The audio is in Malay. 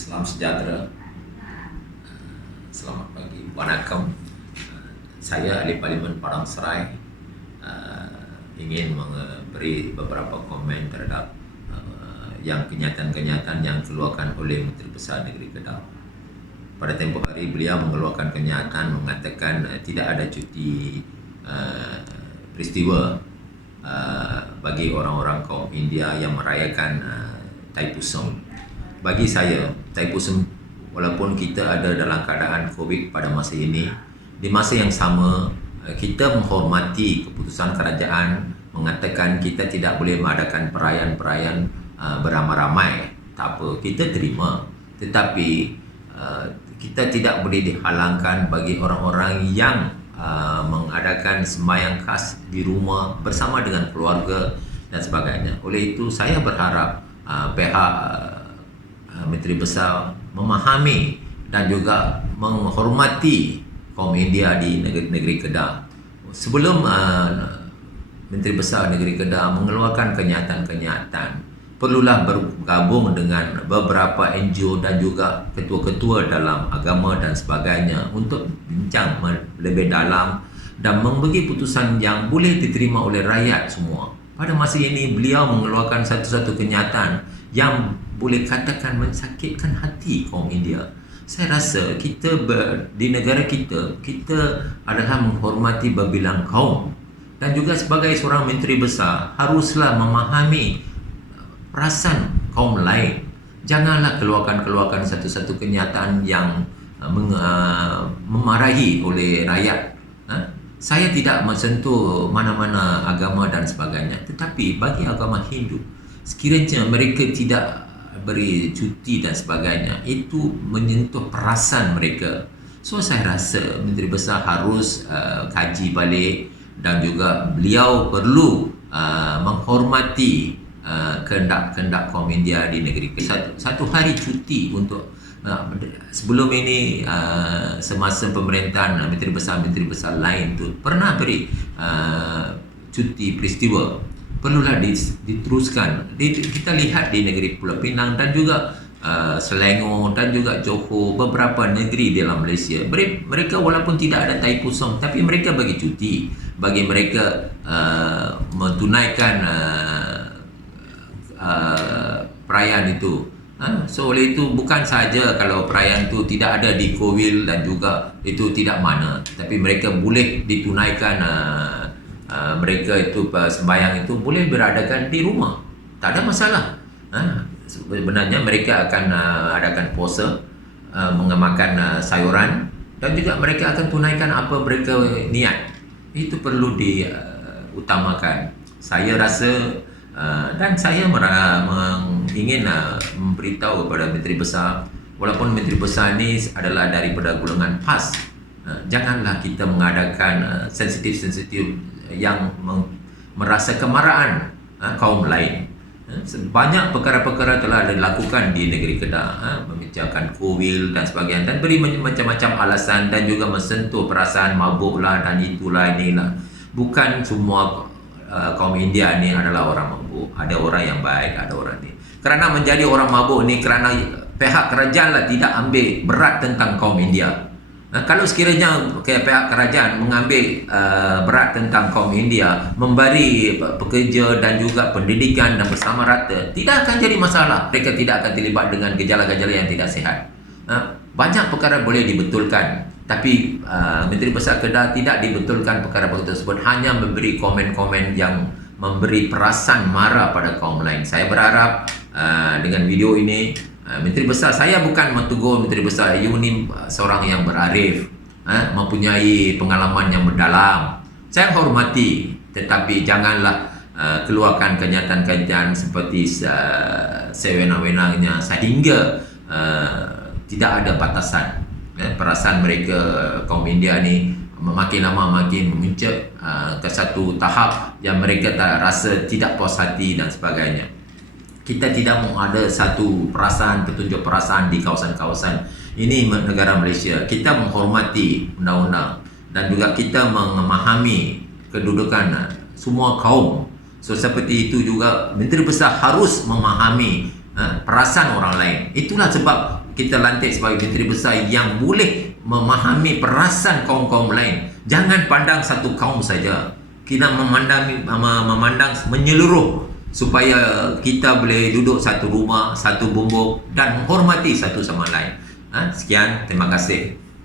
Salam sejahtera, selamat pagi, Wanakkam. Saya ahli Parlimen Padang Serai ingin memberi beberapa komen terhadap yang kenyataan-kenyataan yang dikeluarkan oleh Menteri Besar Negeri Kedah. Pada tempoh hari beliau mengeluarkan kenyataan mengatakan tidak ada cuti peristiwa bagi orang-orang kaum India yang merayakan Thaipusam. Bagi saya, Thaipusam walaupun kita ada dalam keadaan COVID pada masa ini, di masa yang sama kita menghormati keputusan kerajaan mengatakan kita tidak boleh mengadakan perayaan-perayaan beramai-ramai. Tak apa, kita terima. Tetapi kita tidak boleh dihalangkan bagi orang-orang yang mengadakan sembahyang khas di rumah bersama dengan keluarga dan sebagainya. Oleh itu saya berharap pihak Menteri Besar memahami dan juga menghormati kaum India di negeri Kedah. Sebelum Menteri Besar Negeri Kedah mengeluarkan kenyataan-kenyataan, perlulah bergabung dengan beberapa NGO dan juga ketua-ketua dalam agama dan sebagainya untuk bincang lebih dalam dan memberi putusan yang boleh diterima oleh rakyat semua. Pada masa ini beliau mengeluarkan satu-satu kenyataan yang boleh katakan mensakitkan hati kaum India. Saya rasa kita di negara kita adalah menghormati berbilang kaum, dan juga sebagai seorang menteri besar haruslah memahami perasaan kaum lain. Janganlah keluarkan satu-satu kenyataan yang memarahi oleh rakyat. Saya tidak mensentuh mana-mana agama dan sebagainya, tetapi bagi agama Hindu, sekiranya mereka tidak beri cuti dan sebagainya, itu menyentuh perasaan mereka. So saya rasa Menteri Besar harus kaji balik, dan juga beliau perlu menghormati kehendak-kehendak kaum India di negeri. Satu hari cuti untuk sebelum ini semasa pemerintahan Menteri Besar lain tu pernah beri cuti peristiwa. Perlulah diteruskan. Kita lihat di negeri Pulau Pinang dan juga Selangor dan juga Johor, beberapa negeri dalam Malaysia, mereka walaupun tidak ada Thaipusam, tapi mereka bagi cuti bagi mereka mentunaikan perayaan itu. So oleh itu bukan saja kalau perayaan itu tidak ada di Kowil dan juga itu tidak mana, tapi mereka boleh ditunaikan. Mereka itu sembahyang itu boleh beradakan di rumah, tak ada masalah. Sebenarnya mereka akan adakan puasa, mengemakan sayuran, dan juga mereka akan tunaikan apa mereka niat. Itu perlu diutamakan. Saya rasa dan saya ingin memberitahu kepada Menteri Besar, walaupun Menteri Besar ini adalah daripada golongan PAS, janganlah kita mengadakan sensitif yang merasa kemarahan kaum lain. Banyak perkara-perkara telah dilakukan di negeri Kedah, membicarakan Kowil dan sebagainya, dan beri macam-macam alasan dan juga mensentuh perasaan mabuklah dan itulah inilah. Bukan semua kaum India ni adalah orang mabuk. Ada orang yang baik, ada orang ni. Kerana menjadi orang mabuk ni kerana pihak kerajaan lah tidak ambil berat tentang kaum India. Kalau sekiranya pihak kerajaan mengambil berat tentang kaum India, memberi pekerja dan juga pendidikan dan bersama rata, tidak akan jadi masalah. Mereka tidak akan terlibat dengan gejala-gejala yang tidak sihat. Banyak perkara boleh dibetulkan, tapi Menteri Besar Kedah tidak dibetulkan perkara-perkara tersebut, hanya memberi komen-komen yang memberi perasaan marah pada kaum lain. Saya berharap dengan video ini, Menteri Besar, saya bukan mentegur Menteri Besar, you ni seorang yang berarif, mempunyai pengalaman yang mendalam. Saya hormati, tetapi janganlah keluarkan kenyataan-kenyataan seperti sewenang-wenangnya sehingga tidak ada batasan. Perasaan mereka kaum India ni makin lama makin memuncak ke satu tahap yang mereka tak rasa tidak puas hati dan sebagainya. Kita tidak mahu ada satu perasaan, petunjuk perasaan di kawasan-kawasan ini negara Malaysia. Kita menghormati undang-undang dan juga kita memahami kedudukan semua kaum. So seperti itu juga Menteri Besar harus memahami perasaan orang lain. Itulah sebab kita lantik sebagai Menteri Besar yang boleh memahami perasaan kaum-kaum lain. Jangan pandang satu kaum saja. Kita memandang menyeluruh supaya kita boleh duduk satu rumah, satu bumbung dan menghormati satu sama lain. Sekian, terima kasih.